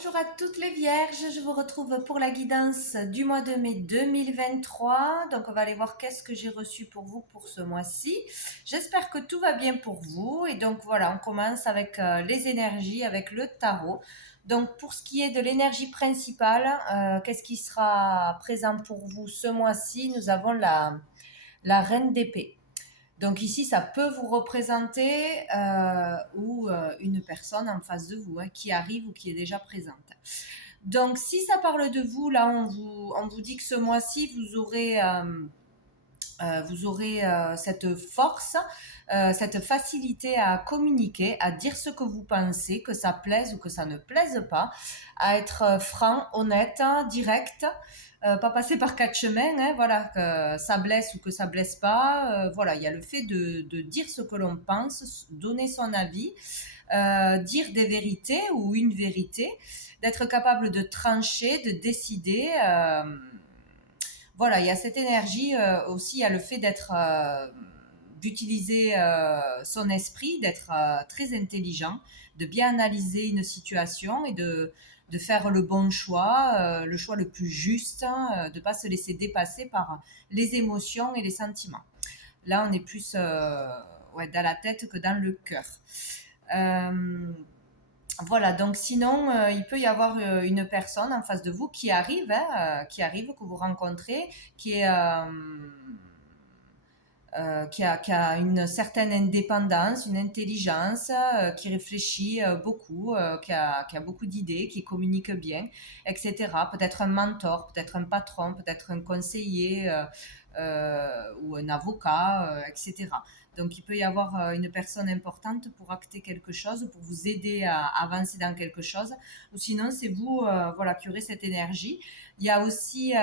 Bonjour à toutes les vierges, je vous retrouve pour la guidance du mois de mai 2023. Donc on va aller voir qu'est-ce que j'ai reçu pour vous pour ce mois-ci. J'espère que tout va bien pour vous. Et donc voilà, on commence avec les énergies, avec le tarot. Donc pour ce qui est de l'énergie principale, qu'est-ce qui sera présent pour vous ce mois-ci? Nous avons la reine d'épée. Donc ici, ça peut vous représenter une personne en face de vous qui arrive ou qui est déjà présente. Donc si ça parle de vous, là, on vous dit que ce mois-ci, vous aurez cette force, cette facilité à communiquer, à dire ce que vous pensez, que ça plaise ou que ça ne plaise pas, à être franc, honnête, direct, pas passer par quatre chemins, voilà, que ça blesse ou que ça blesse pas. Voilà, il y a le fait de dire ce que l'on pense, donner son avis, dire des vérités ou une vérité, d'être capable de trancher, de décider. Voilà, il y a cette énergie aussi, il y a le fait d'utiliser son esprit, d'être très intelligent, de bien analyser une situation et de faire le bon choix, le choix le plus juste, de ne pas se laisser dépasser par les émotions et les sentiments. Là, on est plus dans la tête que dans le cœur. Euh, voilà, donc sinon, il peut y avoir une personne en face de vous qui arrive, que vous rencontrez, qui a une certaine indépendance, une intelligence, qui réfléchit beaucoup, qui a beaucoup d'idées, qui communique bien, etc. Peut-être un mentor, peut-être un patron, peut-être un conseiller ou un avocat, etc. Donc il peut y avoir une personne importante pour acter quelque chose, pour vous aider à avancer dans quelque chose, ou sinon c'est vous voilà, qui aurez cette énergie. Il y a aussi,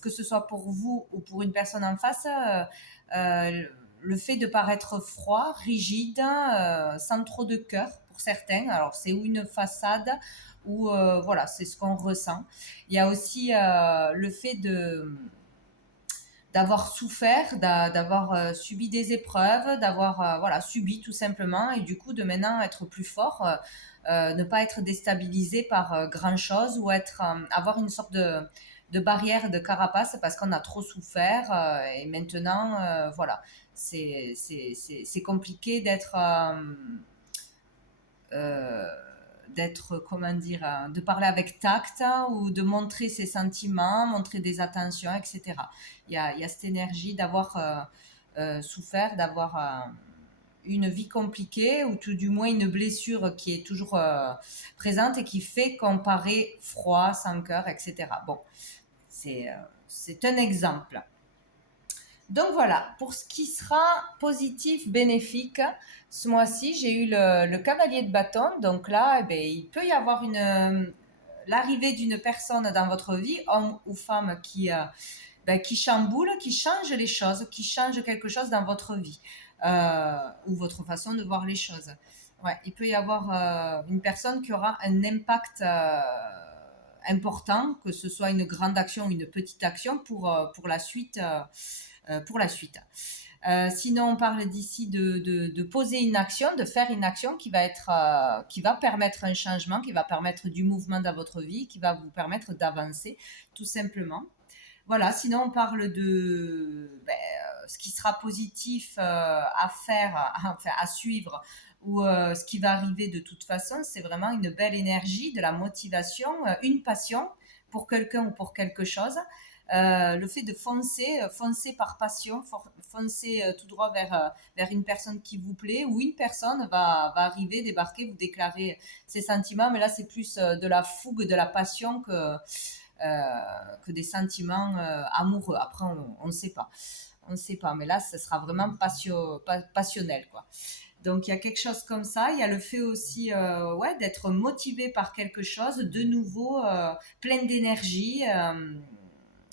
que ce soit pour vous ou pour une personne en face, le fait de paraître froid, rigide, sans trop de cœur pour certains. Alors c'est ou une façade ou voilà, c'est ce qu'on ressent. Il y a aussi le fait d'avoir souffert, d'avoir subi des épreuves, d'avoir voilà, subi tout simplement, et du coup de maintenant être plus fort, ne pas être déstabilisé par grand chose ou avoir une sorte de barrière, de carapace parce qu'on a trop souffert, et maintenant voilà, c'est compliqué euh, d'être, comment dire, de parler avec tact, ou de montrer ses sentiments, montrer des attentions, etc. Il y a cette énergie d'avoir souffert, d'avoir une vie compliquée, ou tout du moins une blessure qui est toujours présente et qui fait qu'on paraît froid, sans cœur, etc. Bon, c'est un exemple. Donc voilà, pour ce qui sera positif, bénéfique, ce mois-ci, j'ai eu le cavalier de bâton. Donc là, eh ben, il peut y avoir l'arrivée d'une personne dans votre vie, homme ou femme, qui chamboule, qui change les choses, qui change quelque chose dans votre vie, ou votre façon de voir les choses. Ouais, il peut y avoir une personne qui aura un impact important, que ce soit une grande action ou une petite action pour la suite. Pour la suite. Sinon, on parle d'ici de poser une action, de faire une action qui va permettre un changement, qui va permettre du mouvement dans votre vie, qui va vous permettre d'avancer, tout simplement. Voilà, sinon on parle de ce qui sera positif à faire, enfin, à suivre, ou ce qui va arriver de toute façon. C'est vraiment une belle énergie, de la motivation, une passion pour quelqu'un ou pour quelque chose. Le fait de foncer par passion, foncer tout droit vers une personne qui vous plaît, ou une personne va arriver, débarquer, vous déclarer ses sentiments, mais là c'est plus de la fougue, de la passion que des sentiments amoureux. Après, on ne sait pas. On ne sait pas, mais là, ce sera vraiment passionnel, quoi. Donc, il y a quelque chose comme ça. Il y a le fait aussi d'être motivé par quelque chose de nouveau, plein d'énergie,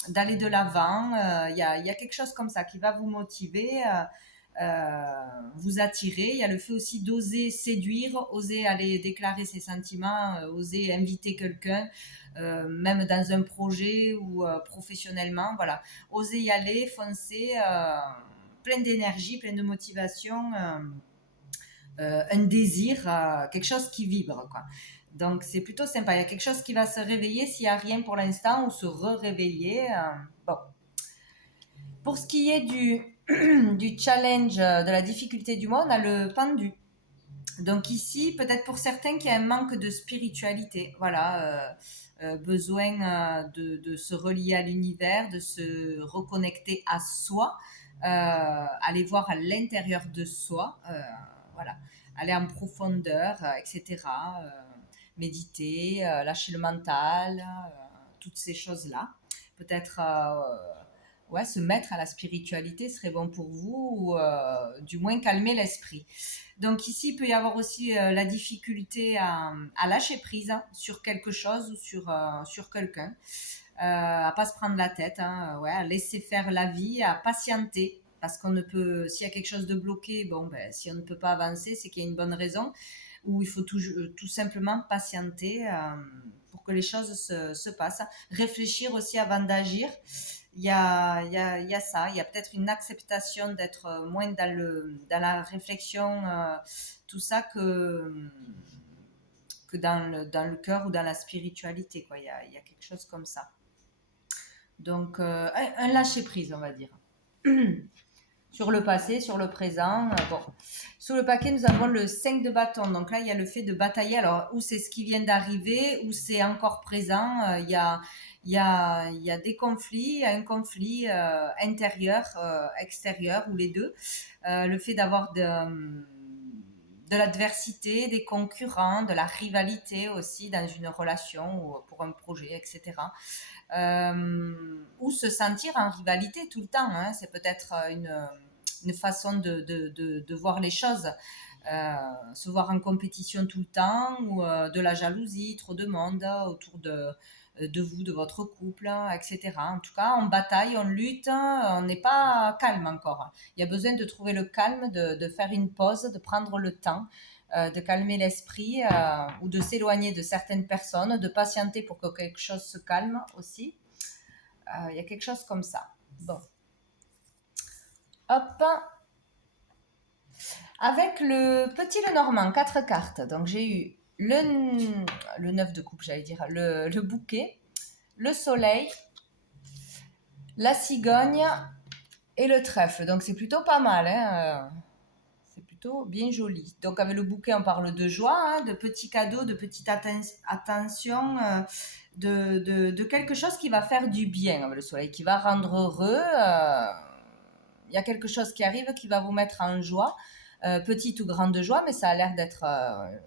d'aller de l'avant. Il y a quelque chose comme ça qui va vous motiver, vous attirer. Il y a le fait aussi d'oser séduire, oser aller déclarer ses sentiments, oser inviter quelqu'un, même dans un projet ou professionnellement. Voilà, oser y aller, foncer, plein d'énergie, plein de motivation. Un désir, quelque chose qui vibre, quoi. Donc, c'est plutôt sympa. Il y a quelque chose qui va se réveiller s'il n'y a rien pour l'instant ou se re-réveiller. Bon. Pour ce qui est du challenge, de la difficulté du mois, on a le pendu. Donc ici, peut-être pour certains qui a un manque de spiritualité, voilà, besoin de se relier à l'univers, de se reconnecter à soi, aller voir à l'intérieur de soi, voilà, aller en profondeur, etc. Méditer, lâcher le mental, toutes ces choses-là. Peut-être ouais, se mettre à la spiritualité serait bon pour vous, ou du moins calmer l'esprit. Donc ici, il peut y avoir aussi la difficulté à lâcher prise hein, sur quelque chose ou sur quelqu'un, à pas se prendre la tête, hein, ouais, à laisser faire la vie, à patienter. Parce qu'on ne peut, s'il y a quelque chose de bloqué, bon, ben, si on ne peut pas avancer, c'est qu'il y a une bonne raison, ou il faut tout simplement patienter pour que les choses se passent. Réfléchir aussi avant d'agir. Il y a ça, il y a peut-être une acceptation d'être moins dans la réflexion, tout ça, que dans le cœur ou dans la spiritualité. Quoi. Il y a quelque chose comme ça. Donc, un lâcher-prise, on va dire. Sur le passé, sur le présent. Bon. Sous le paquet, nous avons le 5 de bâton. Donc là, il y a le fait de batailler. Alors, où c'est ce qui vient d'arriver, où c'est encore présent. Il y a des conflits, il y a un conflit intérieur, extérieur, ou les deux. Le fait d'avoir de l'adversité, des concurrents, de la rivalité aussi dans une relation ou pour un projet, etc. Ou se sentir en rivalité tout le temps. Hein. C'est peut-être une façon de voir les choses. Se voir en compétition tout le temps, ou de la jalousie, trop de monde autour de vous, de votre couple, etc. En tout cas, on bataille, on lutte, on n'est pas calme encore. Il y a besoin de trouver le calme, de faire une pause, de prendre le temps, de calmer l'esprit, ou de s'éloigner de certaines personnes, de patienter pour que quelque chose se calme aussi. Il y a quelque chose comme ça. Bon. Hop. Avec le petit Lenormand, 4 cartes. Donc j'ai eu le 9 de coupe, j'allais dire, le bouquet, le soleil, la cigogne et le trèfle. Donc c'est plutôt pas mal. Hein. C'est plutôt bien joli. Donc avec le bouquet, on parle de joie, hein, de petits cadeaux, de petite attention, de quelque chose qui va faire du bien avec le soleil, qui va rendre heureux. Il y a quelque chose qui arrive qui va vous mettre en joie. Petite ou grande joie, mais ça a l'air d'être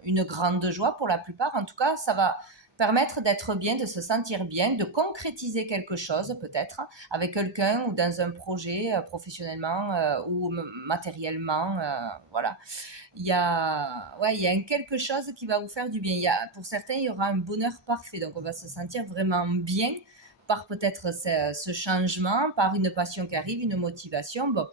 une grande joie pour la plupart. En tout cas, ça va permettre d'être bien, de se sentir bien, de concrétiser quelque chose peut-être avec quelqu'un ou dans un projet professionnellement ou matériellement. Voilà. Ouais, il y a quelque chose qui va vous faire du bien. Pour certains, il y aura un bonheur parfait. Donc, on va se sentir vraiment bien par peut-être ce changement, par une passion qui arrive, une motivation. Bon,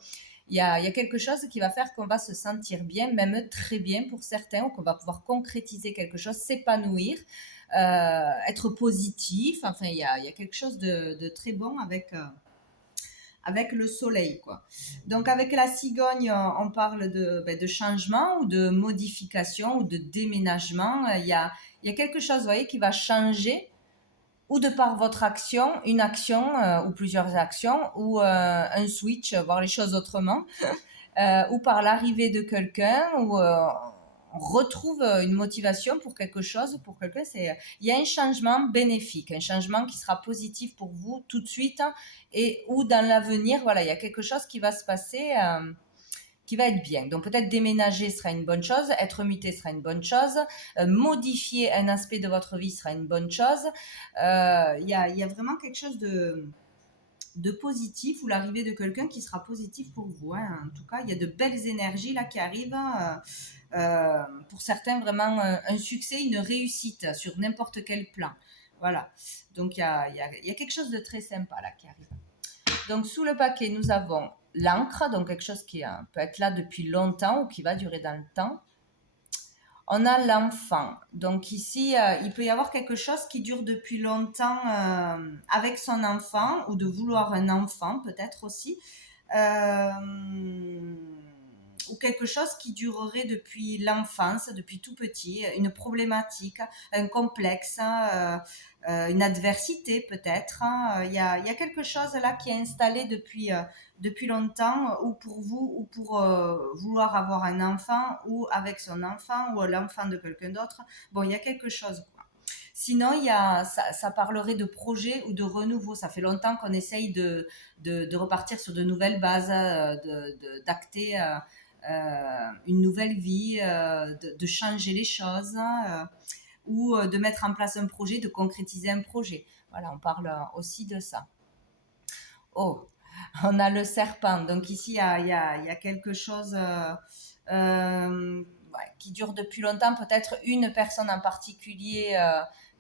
il y a quelque chose qui va faire qu'on va se sentir bien, même très bien pour certains, ou qu'on va pouvoir concrétiser quelque chose, s'épanouir, être positif. Enfin, il y a quelque chose de très bon avec le soleil, quoi. Donc, avec la cigogne, on parle de changement ou de modification ou de déménagement. Il y a quelque chose, vous voyez, qui va changer, ou de par votre action, une action ou plusieurs actions, ou un switch, voir les choses autrement, ou par l'arrivée de quelqu'un, ou on retrouve une motivation pour quelque chose, pour quelqu'un. Il y a un changement bénéfique, un changement qui sera positif pour vous tout de suite, et ou dans l'avenir, voilà, il y a quelque chose qui va se passer. Qui va être bien. Donc peut-être déménager sera une bonne chose, être muté sera une bonne chose, modifier un aspect de votre vie sera une bonne chose. Il y a vraiment quelque chose de positif, ou l'arrivée de quelqu'un qui sera positif pour vous. Hein. En tout cas, il y a de belles énergies là qui arrivent. Pour certains, vraiment un succès, une réussite sur n'importe quel plan. Voilà. Donc il y a quelque chose de très sympa là qui arrive. Donc, sous le paquet, nous avons l'encre, donc quelque chose qui peut être là depuis longtemps ou qui va durer dans le temps. On a l'enfant. Donc ici, il peut y avoir quelque chose qui dure depuis longtemps avec son enfant, ou de vouloir un enfant peut-être aussi. ou quelque chose qui durerait depuis l'enfance, depuis tout petit, une problématique, un complexe, une adversité peut-être. Il y a quelque chose là qui est installé depuis longtemps, ou pour vous, ou pour vouloir avoir un enfant, ou avec son enfant, ou l'enfant de quelqu'un d'autre. Bon, il y a quelque chose, quoi. Sinon, ça parlerait de projet ou de renouveau. Ça fait longtemps qu'on essaye de repartir sur de nouvelles bases, d'acter une nouvelle vie, de changer les choses, ou de mettre en place un projet, de concrétiser un projet. Voilà, on parle aussi de ça. Oh, on a le serpent. Donc ici, il y a quelque chose ouais, qui dure depuis longtemps. Peut-être une personne en particulier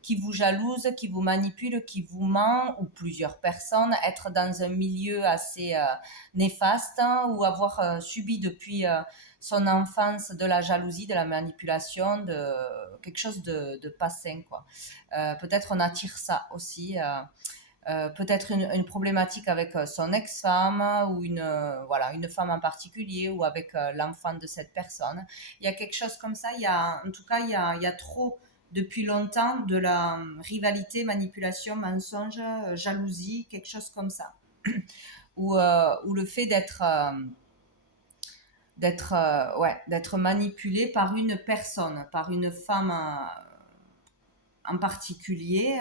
qui vous jalouse, qui vous manipule, qui vous ment, ou plusieurs personnes. Être dans un milieu assez néfaste, hein, ou avoir subi depuis son enfance de la jalousie, de la manipulation, de quelque chose de pas sain, quoi. Peut-être on attire ça aussi. Peut-être une problématique avec son ex-femme, ou voilà, une femme en particulier, ou avec l'enfant de cette personne. Il y a quelque chose comme ça. En tout cas, il y a trop, depuis longtemps, de la rivalité, manipulation, mensonge, jalousie, quelque chose comme ça. Ou le fait d'être manipulé par une personne, par une femme en particulier,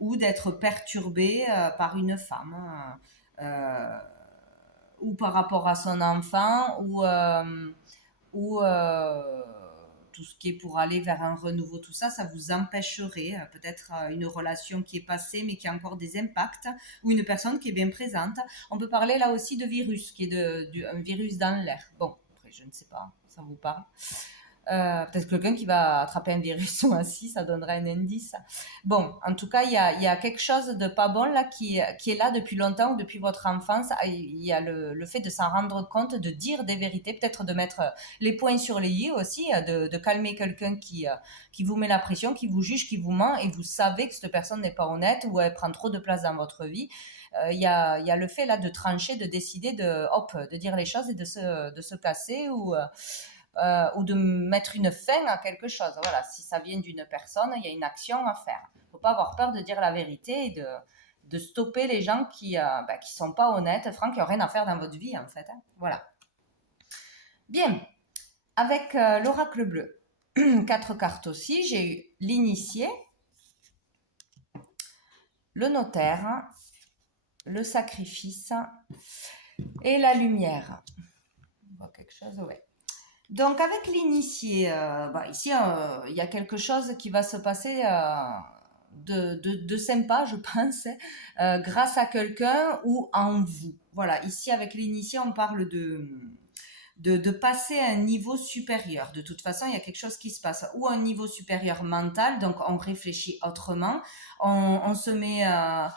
ou d'être perturbé par une femme, ou par rapport à son enfant, ou tout ce qui est pour aller vers un renouveau, tout ça, ça vous empêcherait peut-être une relation qui est passée mais qui a encore des impacts, ou une personne qui est bien présente. On peut parler là aussi de virus, qui est un virus dans l'air. Bon, après, je ne sais pas, ça vous parle. Peut-être quelqu'un qui va attraper un virus ou ainsi, ça donnera un indice. Bon, en tout cas, il y a quelque chose de pas bon là qui est là depuis longtemps, ou depuis votre enfance. Il y a le fait de s'en rendre compte, de dire des vérités, peut-être de mettre les points sur les i aussi, de calmer quelqu'un qui vous met la pression, qui vous juge, qui vous ment, et vous savez que cette personne n'est pas honnête, ou elle prend trop de place dans votre vie. Il y a le fait là de trancher, de décider de dire les choses, et de se casser, ou de mettre une fin à quelque chose. Voilà, si ça vient d'une personne, il y a une action à faire. Il ne faut pas avoir peur de dire la vérité, et de stopper les gens qui sont pas honnêtes, francs, qui n'ont rien à faire dans votre vie, en fait. Hein. Voilà. Bien. Avec l'oracle bleu, 4 cartes aussi, j'ai eu l'initié, le notaire, le sacrifice et la lumière. On voit quelque chose, ouais. Donc avec l'initié, ici il y a quelque chose qui va se passer de sympa, je pense, grâce à quelqu'un ou en vous. Voilà, ici avec l'initié, on parle de passer à un niveau supérieur. De toute façon, il y a quelque chose qui se passe, ou un niveau supérieur mental, donc on réfléchit autrement, on se met à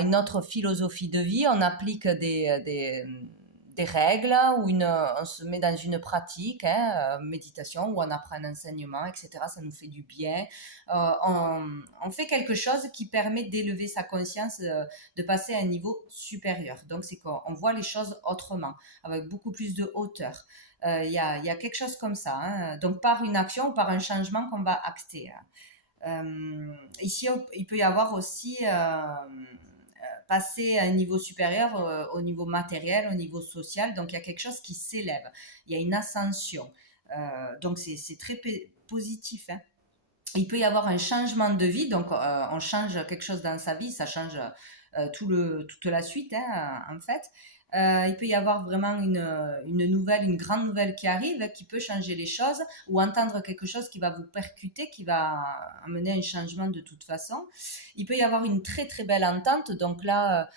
une autre philosophie de vie, on applique des règles, ou on se met dans une pratique, hein, méditation, ou on apprend un enseignement, etc. Ça nous fait du bien. On fait quelque chose qui permet d'élever sa conscience, de passer à un niveau supérieur. Donc, c'est qu'on voit les choses autrement, avec beaucoup plus de hauteur. Il y a quelque chose comme ça. Hein. Donc, par une action ou par un changement qu'on va acter. Ici, il peut y avoir aussi passer à un niveau supérieur, au niveau matériel, au niveau social. Donc, il y a quelque chose qui s'élève. Il y a une ascension. Donc, c'est très positif. Hein. Il peut y avoir un changement de vie. Donc, on change quelque chose dans sa vie. Ça change toute la suite, hein, en fait. Il peut y avoir vraiment une grande nouvelle qui arrive, qui peut changer les choses, ou entendre quelque chose qui va vous percuter, qui va amener un changement de toute façon. Il peut y avoir une très très belle entente, donc là,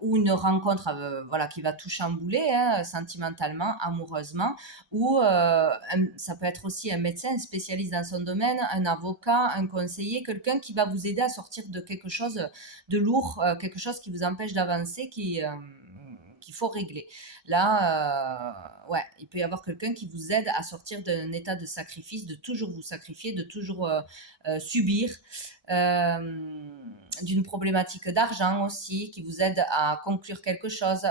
ou une rencontre voilà, qui va tout chambouler, hein, sentimentalement, amoureusement, ou ça peut être aussi un médecin, un spécialiste dans son domaine, un avocat, un conseiller, quelqu'un qui va vous aider à sortir de quelque chose de lourd, quelque chose qui vous empêche d'avancer, qu'il faut régler. Là, ouais, il peut y avoir quelqu'un qui vous aide à sortir d'un état de sacrifice, de toujours vous sacrifier, de toujours subir, d'une problématique d'argent aussi, qui vous aide à conclure quelque chose,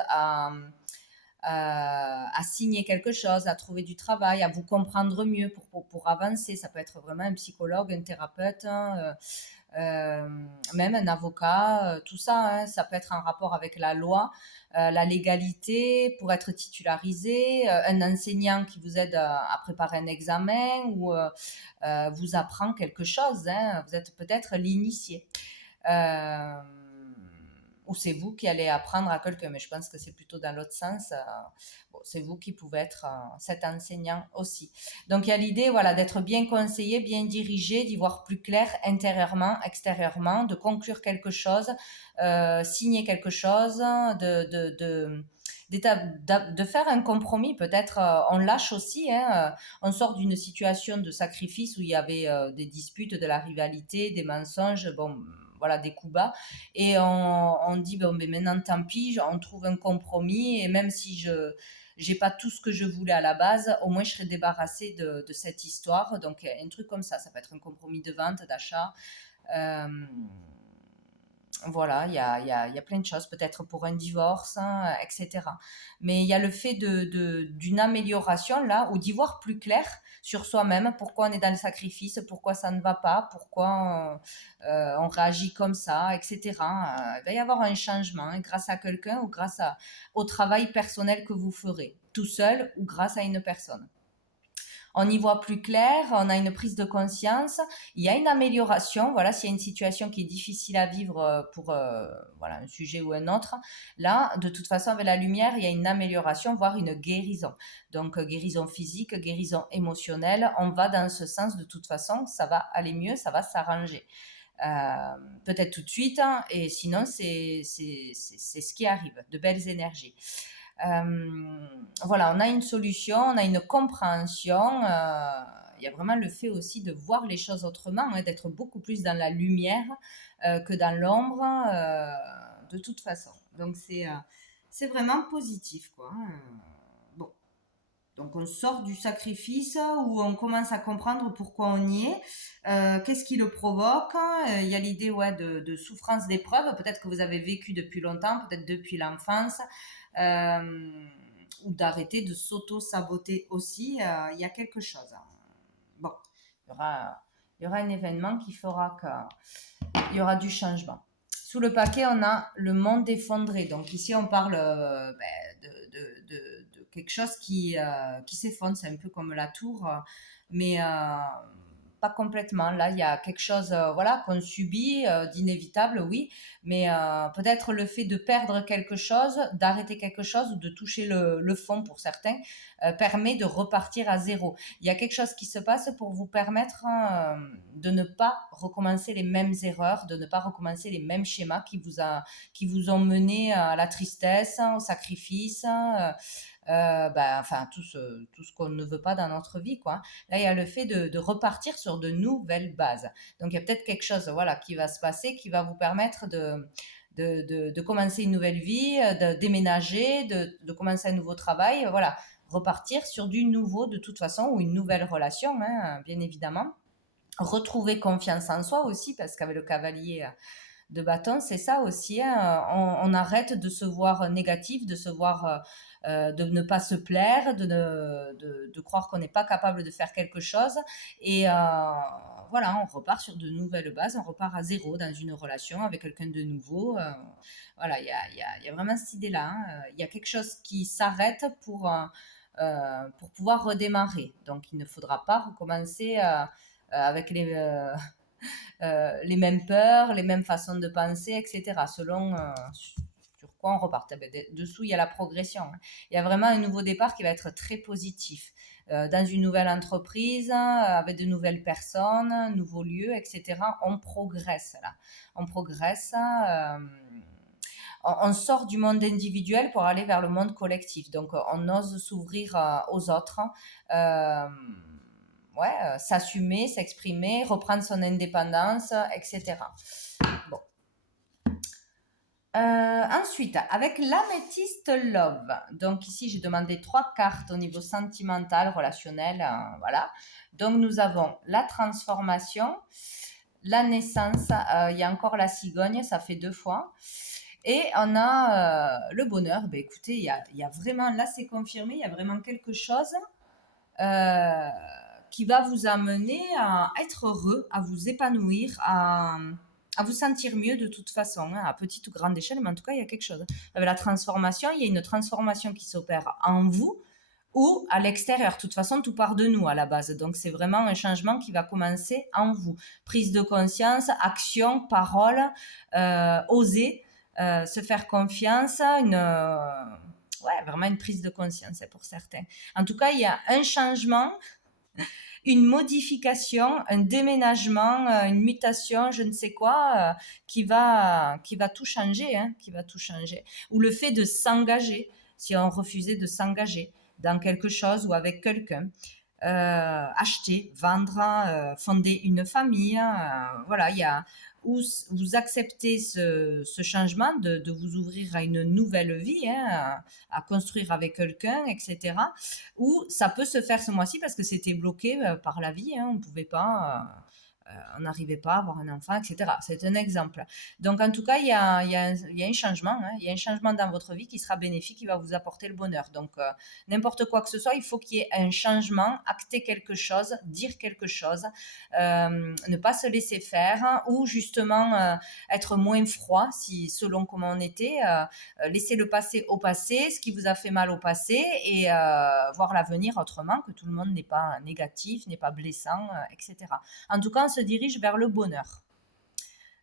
à signer quelque chose, à trouver du travail, à vous comprendre mieux pour avancer. Ça peut être vraiment un psychologue, un thérapeute, hein, même un avocat, tout ça, hein, ça peut être en rapport avec la loi, la légalité, pour être titularisé, un enseignant qui vous aide à préparer un examen ou vous apprend quelque chose, hein, vous êtes peut-être l'initié. Euh, ou c'est vous qui allez apprendre à quelqu'un, mais je pense que c'est plutôt dans l'autre sens. Bon, c'est vous qui pouvez être cet enseignant aussi. Donc il y a l'idée, voilà, d'être bien conseillé, bien dirigé, d'y voir plus clair intérieurement, extérieurement, de conclure quelque chose, signer quelque chose, de faire un compromis. Peut-être on lâche aussi, hein, on sort d'une situation de sacrifice où il y avait des disputes, de la rivalité, des mensonges, bon, voilà, des coups bas, et on dit bon, mais maintenant tant pis, on trouve un compromis, et même si je j'ai pas tout ce que je voulais à la base, au moins je serai débarrassée de cette histoire. Donc un truc comme ça peut être un compromis de vente, d'achat. euh, voilà, il y a plein de choses, peut-être pour un divorce, hein, etc. Mais il y a le fait d'une amélioration là, ou d'y voir plus clair sur soi-même, pourquoi on est dans le sacrifice, pourquoi ça ne va pas, pourquoi on réagit comme ça, etc. Il va y avoir un changement, hein, grâce à quelqu'un ou au travail personnel que vous ferez, tout seul ou grâce à une personne. On y voit plus clair, on a une prise de conscience, il y a une amélioration. Voilà, s'il y a une situation qui est difficile à vivre pour voilà, un sujet ou un autre, là, de toute façon, avec la lumière, il y a une amélioration, voire une guérison. Donc, guérison physique, guérison émotionnelle, on va dans ce sens de toute façon, ça va aller mieux, ça va s'arranger. Peut-être tout de suite, hein, et sinon, c'est ce qui arrive, de belles énergies. Voilà, on a une solution, on a une compréhension. Il y a vraiment le fait aussi de voir les choses autrement, hein, d'être beaucoup plus dans la lumière que dans l'ombre, de toute façon. Donc c'est vraiment positif, quoi, hein. Bon, donc on sort du sacrifice où on commence à comprendre pourquoi on y est, qu'est-ce qui le provoque. Il y a l'idée, ouais, de souffrance, d'épreuve, peut-être que vous avez vécu depuis longtemps, peut-être depuis l'enfance, ou d'arrêter de s'auto-saboter aussi. Il y a quelque chose, hein. Bon, il y aura un événement qui fera qu'il y aura du changement. Sous le paquet, on a le monde effondré. Donc ici, on parle de quelque chose qui s'effondre. C'est un peu comme la tour, mais pas complètement. Là, il y a quelque chose, voilà, qu'on subit, d'inévitable, oui, mais peut-être le fait de perdre quelque chose, d'arrêter quelque chose ou de toucher le fond pour certains, permet de repartir à zéro. Il y a quelque chose qui se passe pour vous permettre de ne pas recommencer les mêmes erreurs, de ne pas recommencer les mêmes schémas qui vous ont mené à la tristesse, au sacrifice, enfin tout ce qu'on ne veut pas dans notre vie, quoi. Là, il y a le fait de repartir sur de nouvelles bases. Donc, il y a peut-être quelque chose, voilà, qui va se passer, qui va vous permettre de commencer une nouvelle vie, de déménager, de commencer un nouveau travail, voilà, repartir sur du nouveau de toute façon, ou une nouvelle relation, hein, bien évidemment. Retrouver confiance en soi aussi, parce qu'avec le cavalier de bâton, c'est ça aussi, hein, on arrête de se voir négatif, de se voir, de ne pas se plaire, de croire qu'on n'est pas capable de faire quelque chose, et voilà, on repart sur de nouvelles bases, on repart à zéro dans une relation avec quelqu'un de nouveau. Voilà, il y a vraiment cette idée-là, hein. Il y a quelque chose qui s'arrête pour pouvoir redémarrer. Donc il ne faudra pas recommencer avec les mêmes peurs, les mêmes façons de penser, etc. Selon sur quoi on repart. Dessous, il y a la progression, hein. Il y a vraiment un nouveau départ qui va être très positif. Dans une nouvelle entreprise, avec de nouvelles personnes, nouveaux lieux, etc. On progresse là. On progresse. On sort du monde individuel pour aller vers le monde collectif. Donc, on ose s'ouvrir aux autres. Ouais, s'assumer, s'exprimer, reprendre son indépendance, etc. Bon. Ensuite, avec l'améthyste Love, donc ici j'ai demandé 3 cartes au niveau sentimental, relationnel, voilà. Donc nous avons la transformation, la naissance, il y a encore la cigogne, ça fait 2 fois, Et on a le bonheur. Ben, écoutez, il y a vraiment, là c'est confirmé, il y a vraiment quelque chose euh, qui va vous amener à être heureux, à vous épanouir, à vous sentir mieux de toute façon, hein, à petite ou grande échelle, mais en tout cas, il y a quelque chose. Avec la transformation, il y a une transformation qui s'opère en vous ou à l'extérieur. De toute façon, tout part de nous à la base. Donc, c'est vraiment un changement qui va commencer en vous. Prise de conscience, action, parole, oser, se faire confiance, ouais, vraiment une prise de conscience pour certains. En tout cas, il y a un changement, une modification, un déménagement, une mutation, je ne sais quoi, qui va tout changer, hein, qui va tout changer. Ou le fait de s'engager, si on refusait de s'engager dans quelque chose ou avec quelqu'un. Acheter, vendre, fonder une famille. Voilà, il y a où vous acceptez ce changement de vous ouvrir à une nouvelle vie, hein, à construire avec quelqu'un, etc. Ou ça peut se faire ce mois-ci parce que c'était bloqué par la vie, hein, on ne pouvait pas. On n'arrivait pas à avoir un enfant, etc. C'est un exemple. Donc, en tout cas, il y a un changement. Hein, il y a un changement dans votre vie qui sera bénéfique, qui va vous apporter le bonheur. Donc, n'importe quoi que ce soit, il faut qu'il y ait un changement, acter quelque chose, dire quelque chose, ne pas se laisser faire ou justement être moins froid si, selon comment on était, laisser le passé au passé, ce qui vous a fait mal au passé et voir l'avenir autrement, que tout le monde n'est pas négatif, n'est pas blessant, etc. En tout cas, on se dirige vers le bonheur.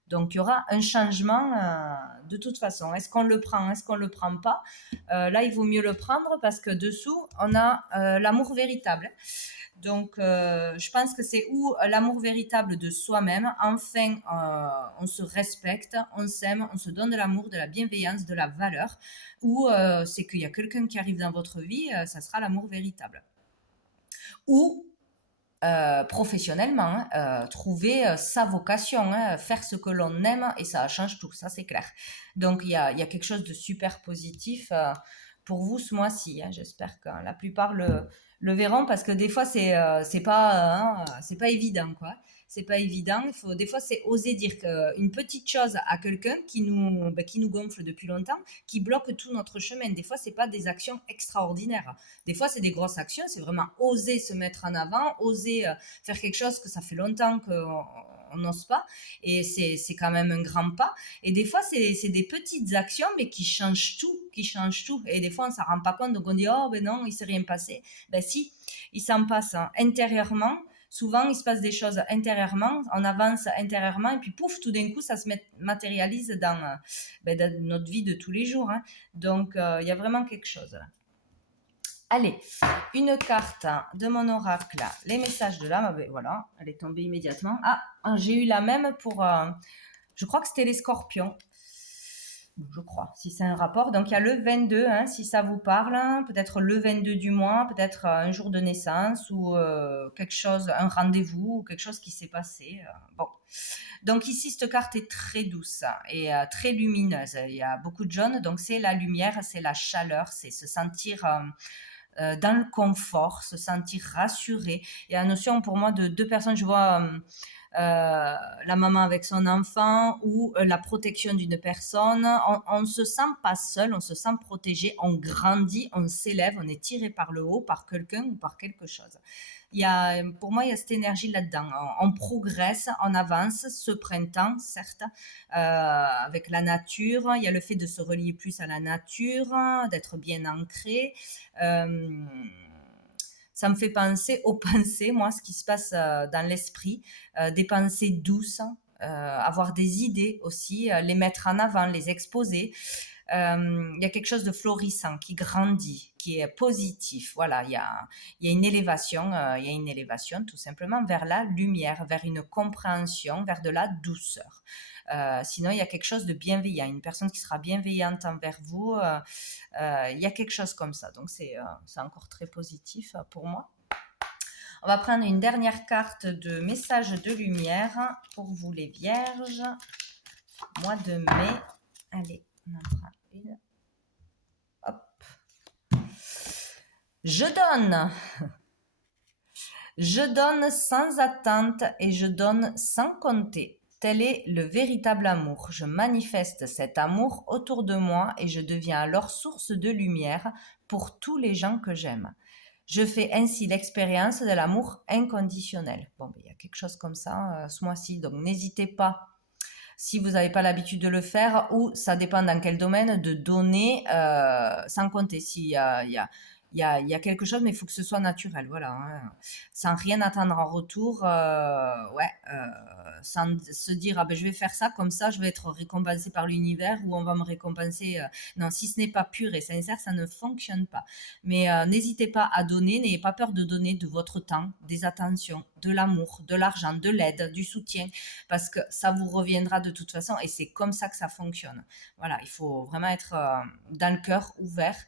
Donc, il y aura un changement de toute façon. Est-ce qu'on le prend, est-ce qu'on ne le prend pas? Là, il vaut mieux le prendre parce que dessous, on a l'amour véritable. Donc, je pense que c'est où l'amour véritable de soi-même. Enfin, on se respecte, on s'aime, on se donne de l'amour, de la bienveillance, de la valeur. Ou c'est qu'il y a quelqu'un qui arrive dans votre vie, ça sera l'amour véritable. Ou professionnellement, hein, trouver sa vocation, hein, faire ce que l'on aime et ça change tout, ça c'est clair. Donc il y a quelque chose de super positif pour vous ce mois-ci. Hein. J'espère que la plupart le verront parce que des fois c'est pas évident quoi. C'est pas évident. Il faut, des fois, c'est oser dire une petite chose à quelqu'un qui nous gonfle depuis longtemps, qui bloque tout notre chemin. Des fois, c'est pas des actions extraordinaires. Des fois, c'est des grosses actions. C'est vraiment oser se mettre en avant, oser faire quelque chose que ça fait longtemps qu'on n'ose pas. Et c'est quand même un grand pas. Et des fois, c'est des petites actions, mais qui changent tout, qui changent tout. Et des fois, on ne s'en rend pas compte. Donc, on dit, oh, ben non, il ne s'est rien passé. Ben si, il s'en passe hein, intérieurement. Souvent, il se passe des choses intérieurement, on avance intérieurement, et puis pouf, tout d'un coup, ça se matérialise dans notre vie de tous les jours. Hein. Donc, il y a vraiment quelque chose là. Allez, une carte de mon oracle, les messages de l'âme, ben voilà, elle est tombée immédiatement. Ah, j'ai eu la même pour, je crois que c'était les scorpions. Je crois, si c'est un rapport. Donc il y a le 22, hein, si ça vous parle, peut-être le 22 du mois, peut-être un jour de naissance ou quelque chose, un rendez-vous ou quelque chose qui s'est passé. Bon. Donc ici, cette carte est très douce et très lumineuse. Il y a beaucoup de jaune, donc c'est la lumière, c'est la chaleur, c'est se sentir dans le confort, se sentir rassuré. Il y a la notion pour moi de deux personnes, je vois la maman avec son enfant ou la protection d'une personne. On ne se sent pas seul, on se sent protégé, on grandit, on s'élève, on est tiré par le haut par quelqu'un ou par quelque chose. Pour moi, il y a cette énergie là-dedans. On progresse, on avance. Ce printemps, certes, avec la nature. Il y a le fait de se relier plus à la nature, d'être bien ancré. Ça me fait penser aux pensées, moi, ce qui se passe dans l'esprit, des pensées douces, avoir des idées aussi, les mettre en avant, les exposer. Il y a quelque chose de florissant, qui grandit, qui est positif. Voilà, il y a une élévation, il y a une élévation tout simplement vers la lumière, vers une compréhension, vers de la douceur. Sinon, il y a quelque chose de bienveillant, une personne qui sera bienveillante envers vous. Il y a quelque chose comme ça. Donc, c'est encore très positif pour moi. On va prendre une dernière carte de message de lumière pour vous les vierges. Mois de mai. Allez, on en prend une. Hop. Je donne. Je donne sans attente et je donne sans compter. Tel est le véritable amour. Je manifeste cet amour autour de moi et je deviens alors source de lumière pour tous les gens que j'aime. Je fais ainsi l'expérience de l'amour inconditionnel. Bon, ben, il y a quelque chose comme ça ce mois-ci, donc n'hésitez pas, si vous n'avez pas l'habitude de le faire, ou ça dépend dans quel domaine, de donner sans compter. S'il y a, il y a quelque chose, mais il faut que ce soit naturel, voilà, hein. Sans rien attendre en retour, ouais, sans se dire, ah ben, je vais faire ça, comme ça je vais être récompensé par l'univers, ou on va me récompenser. Non, si ce n'est pas pur et sincère, ça ne fonctionne pas. Mais n'hésitez pas à donner, n'ayez pas peur de donner de votre temps, des attentions, de l'amour, de l'argent, de l'aide, du soutien, parce que ça vous reviendra de toute façon et c'est comme ça que ça fonctionne. Voilà, il faut vraiment être dans le cœur ouvert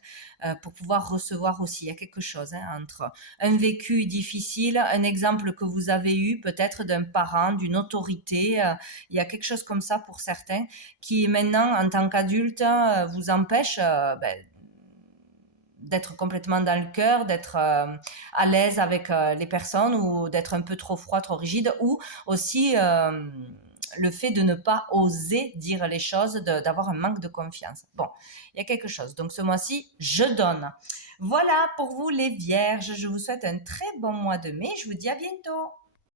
pour pouvoir recevoir aussi. Il y a quelque chose entre un vécu difficile, un exemple que vous avez eu peut-être d'un parent, d'une autorité. Il y a quelque chose comme ça pour certains qui maintenant, en tant qu'adulte, vous empêche d'être complètement dans le cœur, d'être à l'aise avec les personnes, ou d'être un peu trop froid, trop rigide, ou aussi le fait de ne pas oser dire les choses, d'avoir un manque de confiance. Bon, il y a quelque chose. Donc ce mois-ci, je donne. Voilà pour vous les vierges. Je vous souhaite un très bon mois de mai. Je vous dis à bientôt.